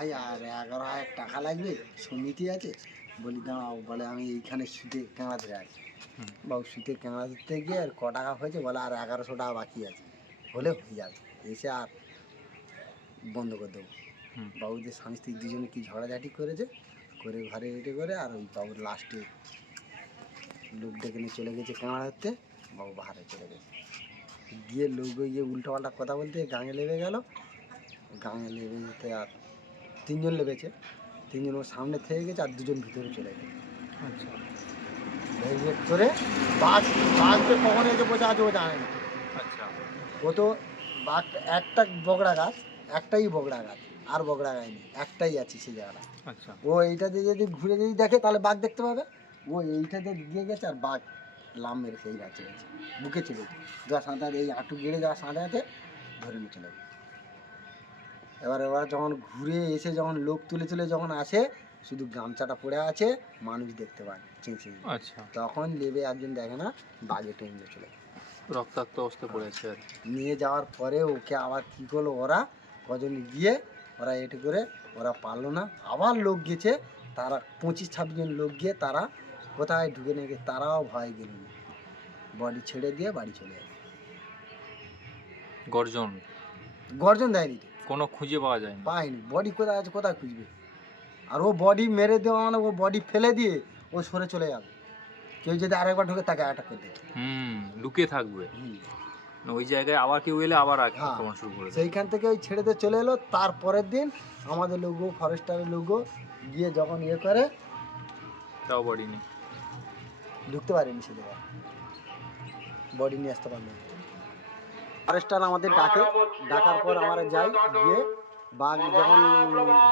ভাই আর 11,000 টাকা লাগবে, সমিতি আছে। বলি দাঁড়াও, বলে আমি এইখানে সুদে ক্যাংড়া ধরে আছি। বাবু সুদে ক্যাংড়া ধরতে গিয়ে আর ক টাকা হয়েছে, বলে আর 1100 টাকা বাকি আছে, হলে হয়ে যাবে, এসে আর বন্ধ করে দেবো। বাবু যে স্বামী স্ত্রী দুজনে কি ঝগড়াঝাটি করেছে, করে ঘরে এটে করে আর ওই বাবুর লাস্টে লোক ডেকে নিয়ে চলে গেছে ক্যাংড়া ধরতে। বাবু বাহারে চলে গেছে, গিয়ে লোক গিয়ে উল্টোপাল্টা কথা বলতে গাঙে লেবে গেল। গাঙে লেবে যেতে আর 3জন লেবেছে, 3জন ওর সামনে থেকে গেছে আর 2জন ভিতরে চলে গেছে। আচ্ছা, ভেরিয়েট করে বাঘ, বাঘকে কখন এসে বসে আছে ও জানে না। আচ্ছা, ও তো বাঘ একটা বগড়া গাছ, একটাই বগড়া গাছ, আর বগড়া গাছ নেই, একটাই আছে সেই জায়গাটা। আচ্ছা, ও এইটাতে যদি ঘুরে যদি দেখে তাহলে বাঘ দেখতে পাবে। ও এইটাতে গিয়ে গেছে আর বাঘ লাম মেরে সেই গাছে গেছে, বুকে চলে গেছে। যাওয়া সাঁতার এই হাঁটু গেড়ে যাওয়া সাঁতারাতে ধরে নিয়ে চলে গেছে। এবার যখন ঘুরে এসে যখন লোক তুলে তুলে যখন আসে, শুধু গামছাটা পড়ে আছে, মানুষ দেখতে পায় চেঁচে। আচ্ছা, তখন লেবে একজন দেখে না, বাঘে টেনে চলে গেছে। রক্তাক্ত অবস্থায় পড়ে আছে আর কি। নিয়ে যাওয়ার পরে ওকে আবার কী করলো ওরা কজন গিয়ে, ওরা এটে করে ওরা পারলো না, আবার লোক গেছে, তারা 25-26 জন লোক গিয়ে তারা কোথায় ঢুকে নিয়ে গেছে, তারাও ভয় গেল না, বডি ছেড়ে দিয়ে বাড়ি চলে যায়। গর্জন গর্জন দেয়নি তো, কোনো খুঁজে পাওয়া যায় না। পায়নি, বডি কোথায় আছে কোথায় খুঁজবে। আর ও বডি মেরে দেওয়া মানে ও বডি ফেলে দিয়ে ও সরে চলে যাবে, কেউ যদি আরেকবার ঢুকে তাকে অ্যাটাক করে দেবে। লুকিয়ে থাকবে, না ওই জায়গায় আবার কেউ এলে আবার আক্রমণ শুরু করে দেবে। সেইখান থেকে ওই ছেড়ে দিয়ে চলে এলো। তারপরের দিন আমাদের লোগো, ফরেস্টারের লোগো গিয়ে যখন ইয়ে করে, তাও বডি নেই, ঢুকতে পারেনি সে জায়গায়, বডি নিয়ে আসতে পারলো না। ফরেস্টার আমাদের ডাকে, ডাকার পর আমরা যাই, গিয়ে বাঘ যখন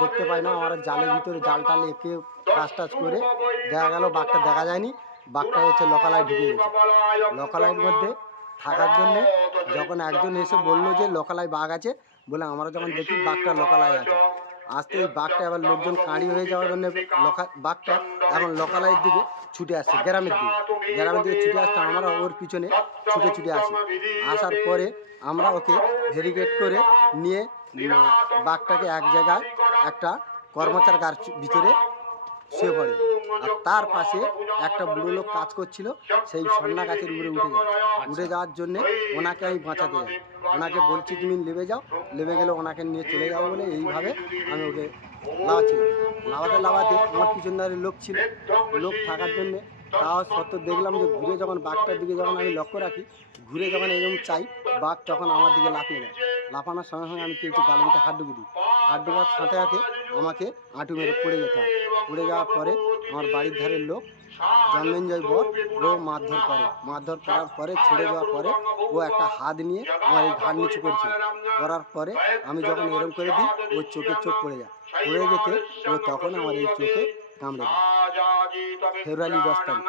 দেখতে পাই না, আমরা জালের ভিতরে জাল টাল এঁকে কাজ টাজ করে দেখা গেল বাঘটা দেখা যায়নি। বাঘটা হচ্ছে লোকালয় ঢুকে গেছে। লোকালয়ের মধ্যে থাকার জন্যে যখন একজন এসে বললো যে লোকালয় বাঘ আছে, বলে আমরা যখন দেখি বাঘটা লোকালয় আছে, আসতে ওই বাঘটা এবার লোকজন কাঁড়ি হয়ে যাওয়ার জন্য বাঘটা এখন লোকালয়ের দিকে ছুটে আসছে, গ্রামের দিকে ছুটে আসতে আমরা ওর পিছনে ছুটে ছুটে আসি। আসার পরে আমরা ওকে ভেরিগেট করে নিয়ে বাঘটাকে এক জায়গায় একটা কর্মচার গাছ ভিতরে শুয়ে পড়ে। আর তার পাশে একটা বুড়ো লোক কাজ করছিল, সেই সন্না গাছের উপরে উঠে যাওয়ার জন্যে ওনাকে আমি বাঁচাতে যাই। ওনাকে বলছি তুমি নেমে যাও, নেমে গেলে ওনাকে নিয়ে চলে যাবো বলে এইভাবে আমি ওকে লাভাতে আমার পিছন ধারে লোক ছিল, লোক থাকার জন্যে তাও সত্ত্বেও দেখলাম যে ঘুরে যখন বাঘটার দিকে যখন আমি লক্ষ্য রাখি, ঘুরে যখন এরকম চাই, বাঘ তখন আমার দিকে লাফিয়ে যায়। লাফানোর সঙ্গে সঙ্গে আমি কিন্তু গালিতে হাত ঢুকে দিই, হাত ঢোকার সাথে সাথে আমাকে আঁটু মেরে পড়ে যেতে হয়। পড়ে যাওয়ার পরে আমার বাড়ির ধারের লোক জন্মেঞ্জয় বর ও মারধর করার পরে ছেড়ে দেওয়ার পরে ও একটা হাত নিয়ে আমার এই ঘাড় নিচু করার পরে আমি যখন এরম করে দিই, ওর চোখের চোখ পড়ে যায়, পড়ে যেতে ও তখন আমার এই চোখে কামড়ে দেয়। ফেব্রুয়ারি 10 তারিখ।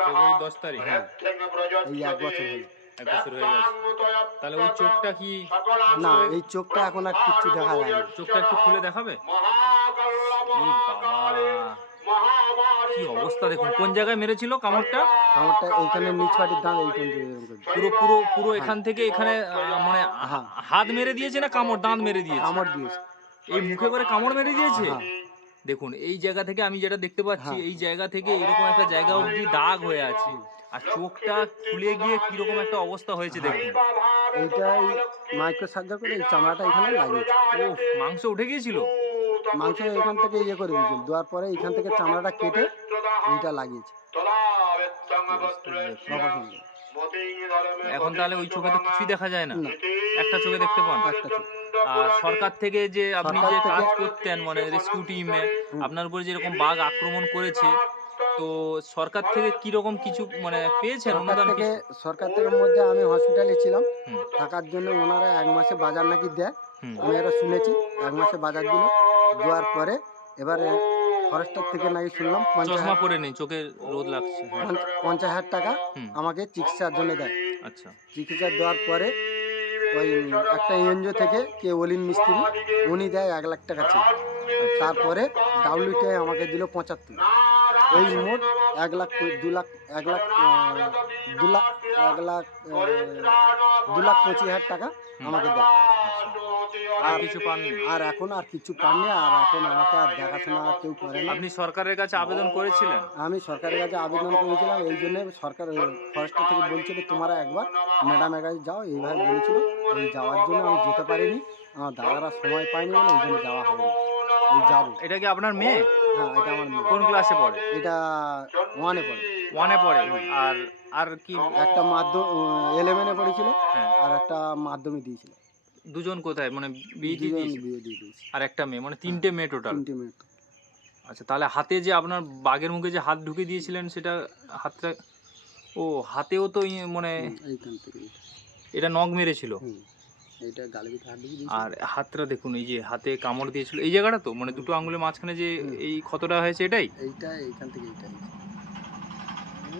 ফেব্রুয়ারি 10 তারিখ। হ্যাঁ, এই 1 বছর হলো। 1 বছর হয়ে গেছে। তাহলে ওই চোখটা কি? না, এই চোখটা এখন আর কিচ্ছু দেখা যায় না। চোখটা একটু খুলে দেখাবে? কি অবস্থা দেখুন, কোন জায়গায় মেরেছিল কামড়টা? কামড়টা এইখানে নিচ পাটির দাঁত এই পর্যন্ত এরকম করে। পুরো এখান থেকে এখানে মানে হাত মেরে দিয়েছে না কামড় দাঁত মেরে দিয়েছে? কামড় দিয়েছে। এই মুখে করে কামড় মেরে দিয়েছে? হ্যাঁ। দেখুন এই জায়গা থেকে আমি যেটা দেখতে পাচ্ছি, এই জায়গা থেকে এরকম একটা জায়গা অবধি দাগ হয়ে আছে, আর চোখটা খুলে গিয়ে কিরকম একটা অবস্থা হয়েছে দেখুন। এইটাই মাইক্রো সার্জারি করে এই চামড়াটা এখানে লাগিয়েছে। ও, মাংস উঠে গিয়েছিল? মাংস এখান থেকে ইয়ে করে দিয়েছিল, দেওয়ার পরে এখান থেকে চামড়াটা কেটে এইটা লাগিয়েছে। এখন তাহলে ওই চোখে তো কিছুই দেখা যায় না? না। একটা চোখে দেখতে পান? একটা চোখ। আর সরকার থেকে যে আপনি যে সরকার কাজ থেকে- করতেন মানে রেস্কিউ টিমে, আপনার উপর যেরকম বাঘ আক্রমণ করেছে, তো সরকার থেকে কিরকম কিছু মানে পেয়েছেন অনুদান? সরকার থেকে মধ্যে আমি হসপিটালে ছিলাম, থাকার জন্য ওনারা 1 মাসে বাজার নাকি দেয়, আমি এটা শুনেছি। 1 মাসে বাজার দিল, দেওয়ার পরে এবারে ফরেস্টার থেকে নাকি শুনলাম চশমা পরে নেই, চোখে রোদ লাগছে। 50,000 টাকা আমাকে চিকিৎসার জন্য দেয়। আচ্ছা, চিকিৎসা দেওয়ার পরে ওই একটা এনজিও থেকে কে অলিন মিস্ত্রি, উনি দেয় 1 লাখ টাকা চেক। তারপরে WTI আমাকে দিল 75। এই মোট 1 লাখ 2 লাখ 25,000 টাকা আমাকে দেয়। আর কিছু পাননি? আর এখন আর কিছু পাননি, আর এখন আমাকে আর দেখাশোনা কেউ করে না। আপনি সরকারের কাছে আবেদন করেছিলেন? আমি সরকারের কাছে আবেদন করেছিলাম, এই জন্য সরকার ফরেস্টার থেকে বলছিল তোমরা একবার ম্যাডামের কাছে যাও, এইভাবে বলেছিল। এই যাওয়ার জন্য আমি যেতে পারিনি, আমার দাদারা সময় পায়নি বলে এই জন্য যাওয়া হয়নি। এই যাবো। এটা কি আপনার মেয়ে? হ্যাঁ, এটা আমার মেয়ে। কোন ক্লাসে পড়ে? এটা 1-এ পড়ে। 1 এ পড়ে। আর আর কি? একটা 11-এ পড়েছিল, হ্যাঁ। আর একটা মাধ্যমিক দিয়েছিল। দুজন কোথায়, মানে বিয়ে দিয়ে দুজন দিয়েছে? বিয়ে দিয়ে দিয়েছি। আর একটা মেয়ে, মানে 3টে মেয়ে টোটাল। 3টে মেয়ে। আচ্ছা, তাহলে হাতে যে আপনার বাঘের মুখে যে হাত ঢুকে দিয়েছিলেন, সেটা হাতটা, ও হাতেও তো মানে এইখান থেকে এটা নখ মেরেছিল। এইটা গালে ভিতরে হাত ঢুকিয়ে দিয়েছি। আর হাতটা দেখুন, এই যে হাতে কামড় দিয়েছিল এই জায়গাটা, তো মানে দুটো আঙ্গুলের মাঝখানে যে এই ক্ষতটা হয়েছে, এটাই এইটা এইখান থেকে এইটা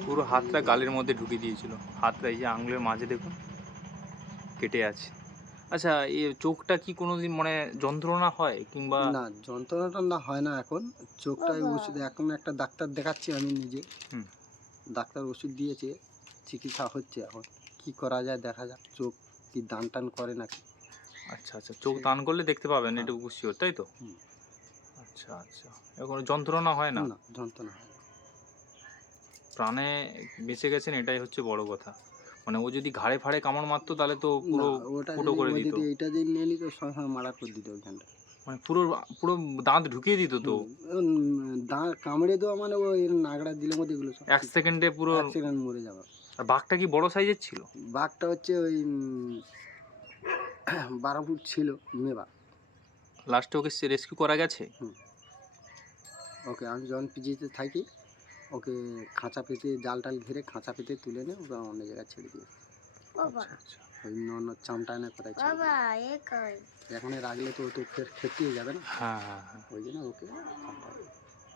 পুরো হাতটা গালের মধ্যে ঢুকে দিয়েছিল। হাতটা এই যে আঙ্গুলের মাঝে দেখুন কেটে আছে। আচ্ছা, এই চোখটা কি কোনোদিন মানে যন্ত্রণা হয় কিংবা? না, যন্ত্রণাটা না হয় না এখন। চোখটায় ওষুধ, এখন একটা ডাক্তার দেখাচ্ছি আমি নিজে। হুম। ডাক্তার ওষুধ দিয়েছে, চিকিৎসা হচ্ছে। এখন কি করা যায় দেখা যাক, চোখ কি দান টান করে নাকি। আচ্ছা আচ্ছা, চোখ দান করলে দেখতে পাবেন, হ্যাঁ। এটুকু শিওর, তাই তো? হুম। আচ্ছা আচ্ছা, এখন যন্ত্রণা হয় না? না, যন্ত্রণা হয় না। প্রাণে বেঁচে গেছেন, এটাই হচ্ছে বড় কথা। মানে ও যদি ঘাড়ে ফাড়ে কামড় মারতো তাহলে তো পুরো না, ওটা ফুটো যদি করে ও দিত। যদি এইটা যদি নিয়ে নিত, সঙ্গে সঙ্গে মার্ডার করে দিত ওইখানটা। মানে পুরো পুরো দাঁত ঢুকিয়ে দিত তো। দাঁড় কামড়ে দেওয়া মানে ও এর নাগড়া দিলের মধ্যে এগুলো সব 1 সেকেন্ডে পুরো। অ্যাক্সিডেন্ট মরে যাবে। আর বাঘটা কি বড় সাইজের ছিল? বাঘটা হচ্ছে ওই 12 ফুট ছিল, মেয়ে বাঘ। লাস্টে ওকে রেস্কিউ করা গেছে? ওকে আমি যখন পিজিতে থাকি, ওকে খাঁচা পেতে জাল টাল ঘিরে খাঁচা পেতে তুলে নিয়ে ওকে অন্য জায়গায় ছেড়ে দিয়ে, আচ্ছা আচ্ছা। ওই অন্য চামটানে কোথায় ছেড়ে দিয়ে। এখানে রাখলে তো ও তো ফের খেতেই যাবে না, হ্যাঁ হ্যাঁ হ্যাঁ। ওই জন্য ওকে চামটানে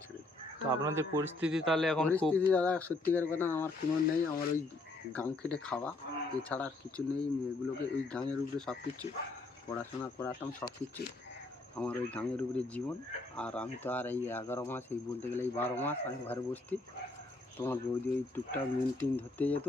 ছেড়ে দিই। তো আপনাদের পরিস্থিতি তাহলে এখন খুব। পরিস্থিতি দাদা সত্যিকার কথা আমার কোনো নেই, আমার ওই গাং খেটে খাওয়া এছাড়া আর কিছু নেই। মেয়েগুলোকে ওই গাঙের উপরে সব কিছু, পড়াশোনা করাতাম সব কিছু, আমার ওই গাঙের উপরে জীবন। আর আমি তো আর এই 11 মাস, এই বলতে গেলে এই 12 মাস আমি ঘরে বসতি। তোমার বৌদি ওই টুকটাক মিন টিন ধরতে যেত।